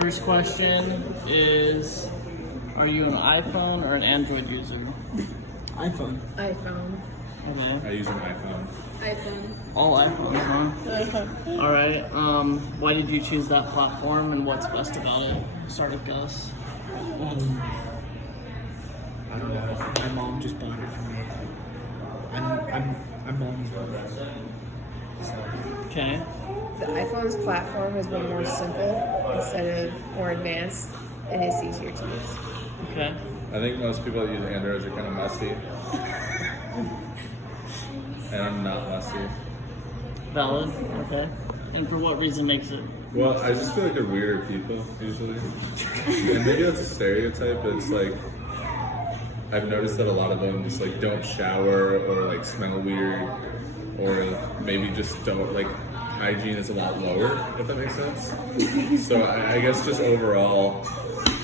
First question is, are you an iPhone or an Android user? iPhone. iPhone. Okay. I use an iPhone. iPhone. All iPhones, huh? All right. Why did you choose that platform, and what's best about it? Start with Gus. I don't know. My mom just bought it for me. I'm mommy's brother. So, Okay. The iPhone's platform has been more simple instead of more advanced, and it's easier to use. Okay. I think most people that use Androids are kind of musty. And I'm not musty. Valid. Okay. And for what reason makes it? Well, I just feel like they're weirder people, usually. And maybe that's a stereotype, but it's like, I've noticed that a lot of them just like don't shower or like smell weird, or maybe just don't like, hygiene is a lot lower, if that makes sense. So I guess just overall,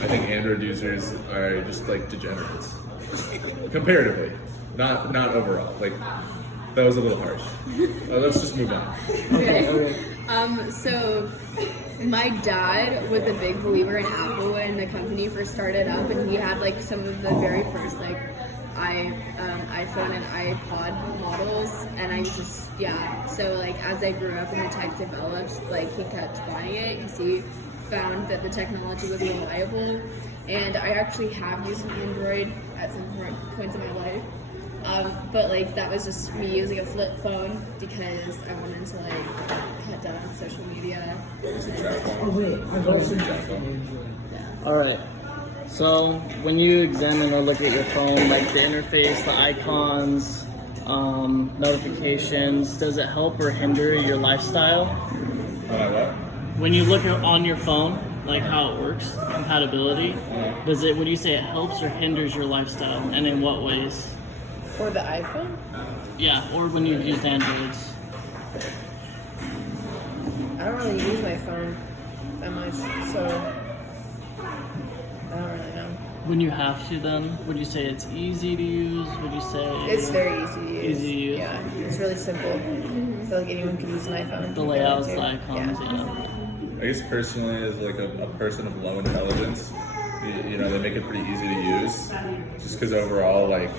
I think Android users are just like degenerates. Comparatively. Not overall. Like, that was a little harsh. Let's just move on. Okay. So my dad was a big believer in Apple when the company first started up, and he had like some of the very first like iPhone and iPod models, and I just so like as I grew up and the tech developed, like he kept buying it because he found that the technology was reliable. And I actually have used an Android at some points in my life. But like that was just me using a flip phone because I wanted to like cut down on social media. oh wait, I've also used Android. All right. So when you examine or look at your phone, like the interface, the icons, notifications, does it help or hinder your lifestyle? What? When you look on your phone, like how it works, compatibility, would you say it helps or hinders your lifestyle, and in what ways? For the iPhone? Yeah, or when you've used Androids. I don't really use my phone that much, so I don't really know. When you have to, then, would you say it's easy to use? Would you say It's very easy to use. Easy to use. Yeah, it's really simple. I feel like anyone can use an iPhone. the layouts, the icons? Yeah. I guess personally, as like a person of low intelligence, you know, they make it pretty easy to use. Just because overall, like,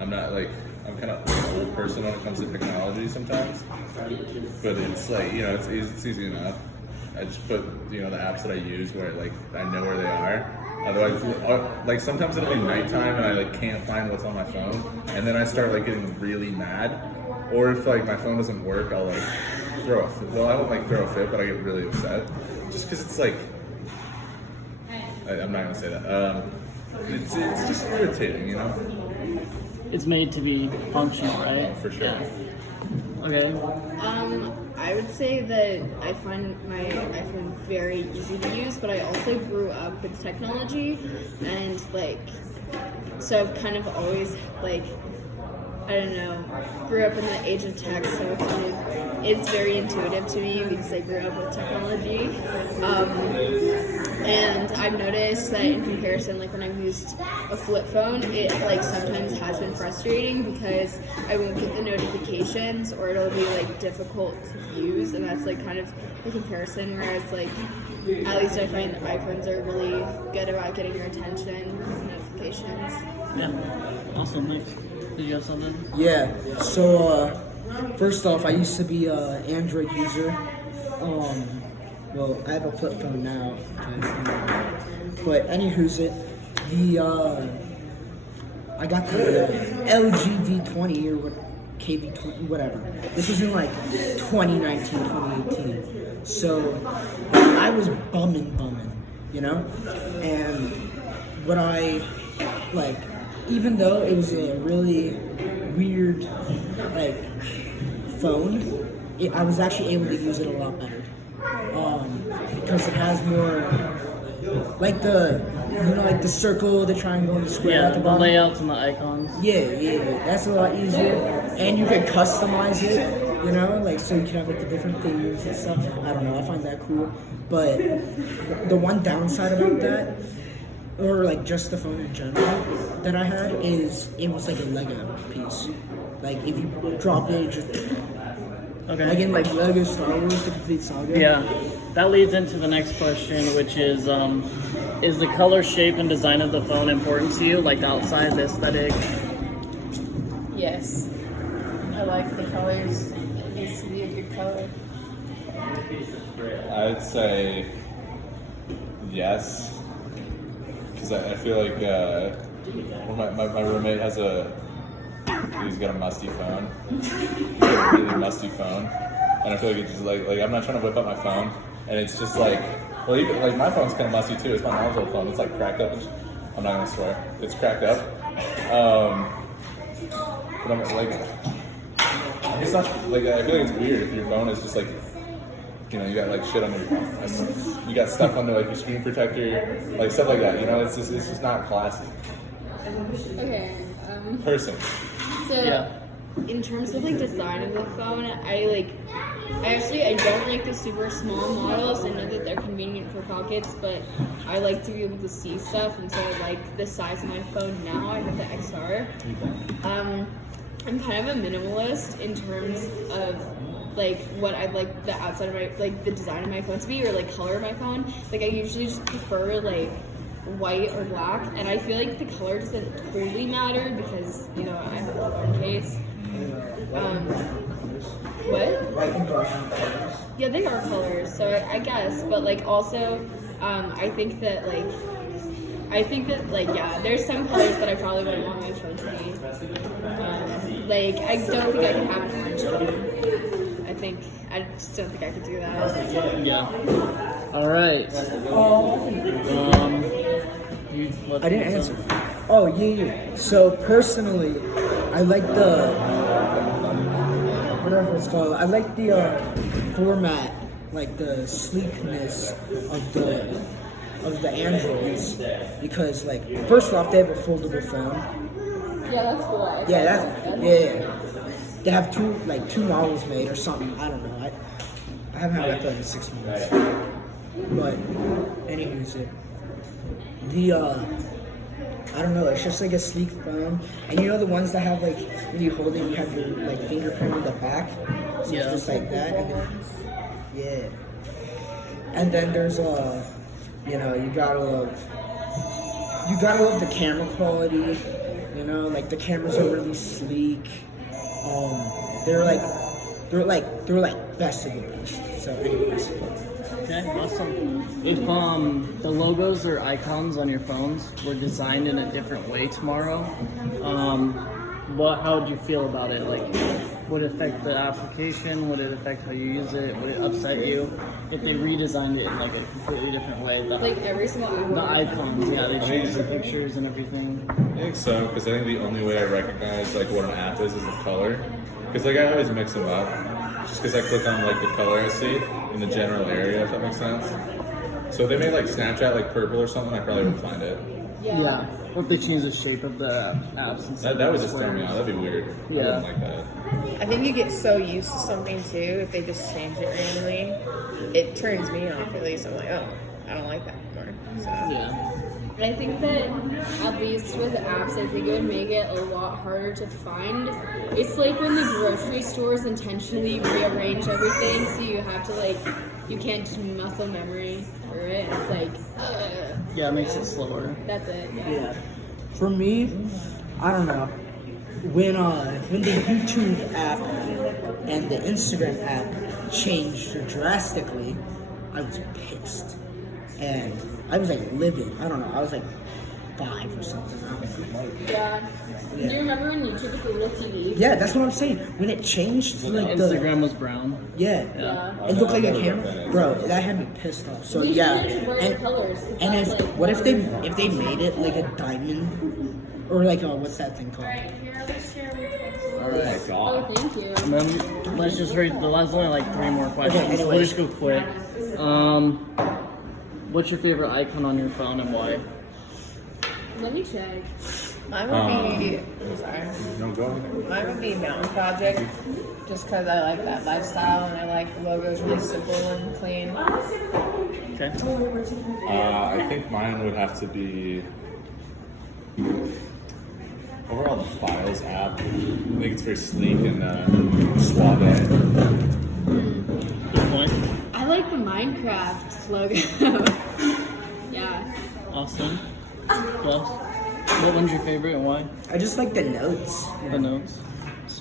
I'm kind of an old person when it comes to technology sometimes. But it's like, you know, it's easy enough. I just put, you know, the apps that I use where like I know where they are. Otherwise, like sometimes it'll be nighttime and I like can't find what's on my phone, and then I start like getting really mad. Or if like my phone doesn't work, I'll like throw a fit. Well, I won't like throw a fit, but I get really upset just because it's like I'm not gonna say that. It's just irritating, you know. It's made to be functional, right? For sure. Yeah. Okay. I would say that I find my iPhone very easy to use, but I also grew up with technology, and like, so I've kind of always like, I don't know, grew up in the age of tech, so it kind of is very intuitive to me because I grew up with technology. And I've noticed that in comparison, like when I've used a flip phone, it like sometimes has been frustrating because I won't get the notifications, or it'll be like difficult to use, and that's like kind of the comparison. Whereas like, at least I find that iPhones are really good about getting your attention with notifications. Yeah. Awesome. Thanks. Did you have something? Yeah. So first off, I used to be an Android user. Well, I have a flip phone now. But anywho's it, I got the LG V20 or what, KV20, whatever. This was in like 2019, 2018. So I was bumming, you know? And what I, like, even though it was a really weird, like, phone, I was actually able to use it a lot better. Because it has more, like like the circle, the triangle, and the square at the The bottom. layouts and the icons. Yeah, that's a lot easier. And you can customize it, you know, like so you can have like the different things and stuff. I don't know, I find that cool. But the one downside about that, or like just the phone in general that I had, is it was like a Lego piece. Like if you drop it, it just Okay. like in like Lego Star Wars, the complete saga. Yeah. that leads into the next question, which is the color, shape, and design of the phone important to you? Like the outside, the aesthetic? Yes. I like the colors. It needs to be a good color. I'd say yes, because I feel like my roommate has he's got a musty phone. He's got a really musty phone, and I feel like it's just like I'm not trying to whip up my phone, and it's just like, well, even, like my phone's kind of musty too. It's my mom's old phone. It's like cracked up. I'm not gonna swear. It's cracked up. But I'm like, it's not like I feel like it's weird if your phone is just like, you know, you got like shit on you got stuff under like your screen protector, like stuff like that. You know, it's just not classy. Okay. Person. So, Yeah. in terms of like design of the phone, I don't like the super small models. I know that they're convenient for pockets, but I like to be able to see stuff, and so I like the size of my phone now. I have the XR. I'm kind of a minimalist in terms of like what I'd like the outside of my, like the design of my phone to be, or like color of my phone. Like I usually just prefer like white or black, and I feel like the color doesn't totally matter because, you know, I have a phone case. What? Yeah, they are colors, so I guess, but like also, I think that yeah, there's some colors that I probably wouldn't want my phone to be. Like I don't think I could have an orange phone. I just don't think I could do that. Yeah. All right. I didn't answer. Oh, yeah. So personally, I like whatever it's called. I like the format, like the sleekness of the Androids, because like first off, they have a foldable phone. Yeah, that's cool. Yeah. They have two models made or something. I don't know. I haven't had my phone in 6 months. But anyways, I don't know, it's just like a sleek phone. And you know the ones that have like, when you hold it, you have your like fingerprint in the back? So Yeah. it's just like that. And then, yeah. And then there's you know, you gotta love the camera quality. You know, like the cameras are really sleek. They're like best of the best. So anyways. Okay, awesome. If the logos or icons on your phones were designed in a different way tomorrow, how would you feel about it? Like, would it affect the application? Would it affect how you use it? Would it upset you if they redesigned it in like a completely different way? Like every single The icons, yeah, they changed the pictures and everything. I think so, because I think the only way I recognize like what an app is the color. Because like I always mix them up, just because I click on like the color I see in the general area, if that makes sense. So if they made like Snapchat like purple or something, I probably would find it. Yeah. Or if they change the shape of the apps. That would just throw me out. That'd be weird. Yeah. I wouldn't like that. I think you get so used to something too, if they just change it randomly, it turns me off at least. I'm like, oh, I don't like that anymore. So. Yeah. I think that at least with apps, I think it would make it a lot harder to find. It's like when the grocery stores intentionally rearrange everything, so you have to like, you can't just muscle memory through it. It's like, Yeah, it makes it slower. that's it. Yeah. For me, I don't know. When the YouTube app and the Instagram app changed drastically, I was pissed. And I was like livid. I don't know. I was like 5 or something. I don't know. Yeah. Do you remember when YouTube was a little TV? Yeah, that's what I'm saying. When it changed to like Instagram was brown. yeah. Yeah. It looked like a camera, bro. That had me pissed off. So You yeah, should wear your colors. and That's if like what if more- they made it like a diamond or like what's that thing called? All right. Oh, thank you. And then let's just read the last only like 3 more questions. Okay, We'll anyways. just go quick. What's your favorite icon on your phone and why? Let me check. Mine would be, I'm sorry, No, go ahead. mine would be Mountain Project, just because I like that lifestyle and I like the logos really simple and clean. Okay. I think mine would have to be overall the Files app. I think it's very sleek and suave. Good point. I like the My Minecraft logo. Yeah. Awesome. Plus, what one's your favorite and why? I just like the notes. The notes.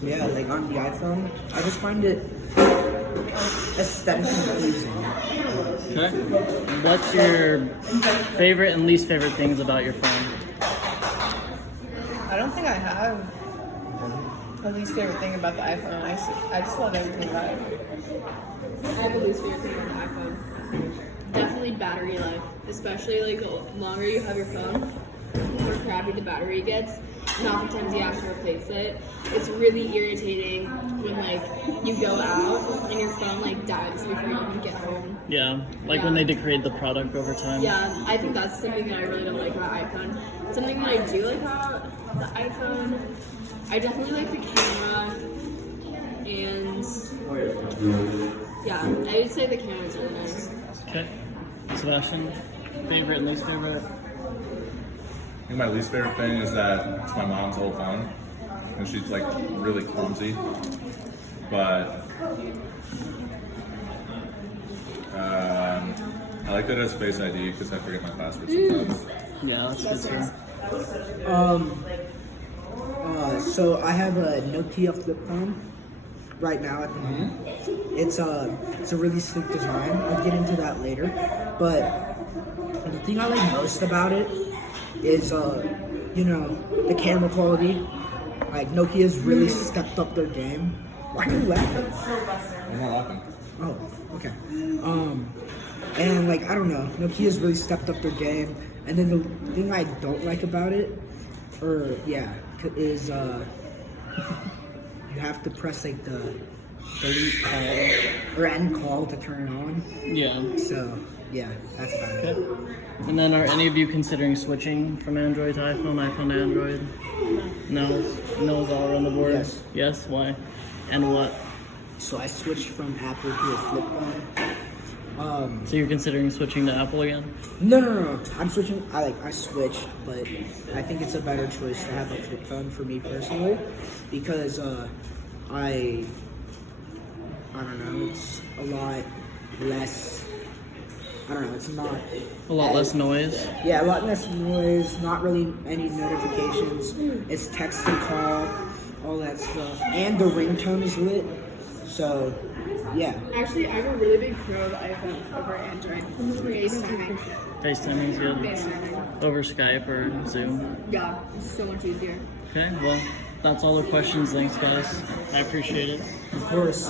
Yeah, like on the iPhone, I just find it aesthetically pleasing. Okay. What's your favorite and least favorite things about your phone? I don't think I have the least favorite thing about the iPhone. I just love everything about it. I have a least favorite thing with the iPhone. Definitely battery life. Especially like the longer you have your phone, the more crappy the battery gets. And oftentimes you have to replace it. It's really irritating when like you go out and your phone like dies before you even get home. Yeah, like when they degrade the product over time. Yeah, I think that's something that I really don't like about iPhone. Something that I do like about the iPhone, I definitely like the camera, and yeah, I would say the camera's really nice. Okay. Sebastian, favorite and least favorite? I think my least favorite thing is that it's my mom's old phone, and she's like really clumsy. But I like that it has Face ID because I forget my password sometimes. Yeah, that's good too. So I have a Nokia flip phone right now at the moment. It's a really sleek design. I'll get into that later. But the thing I like most about it is the camera quality. Like Nokia's really stepped up their game. Why are you laughing? I'm not laughing. Oh, okay. And like I don't know, Nokia's really stepped up their game. And then the thing I don't like about it, is you have to press like the delete call or end call to turn it on. Yeah. So yeah, that's about it. Okay. And then are any of you considering switching from Android to iPhone, iPhone to Android? No. No's all around the board? Yes. Yes? Why? And what? So I switched from Apple to a flip phone. So you're considering switching to Apple again? No. I'm switching. I switched, but I think it's a better choice to have a flip phone for me personally, because I don't know. It's a lot less. I don't know. It's not A lot less noise? Yeah, a lot less noise. Not really any notifications. It's text and call, all that stuff, and the ringtone is lit. So, yeah. Actually, I'm a really big pro of iPhone over Android. FaceTiming. FaceTiming's good. FaceTiming. Over Skype or Zoom. Yeah, it's so much easier. Okay, well, that's all the questions. Thanks, guys. I appreciate it. Of course.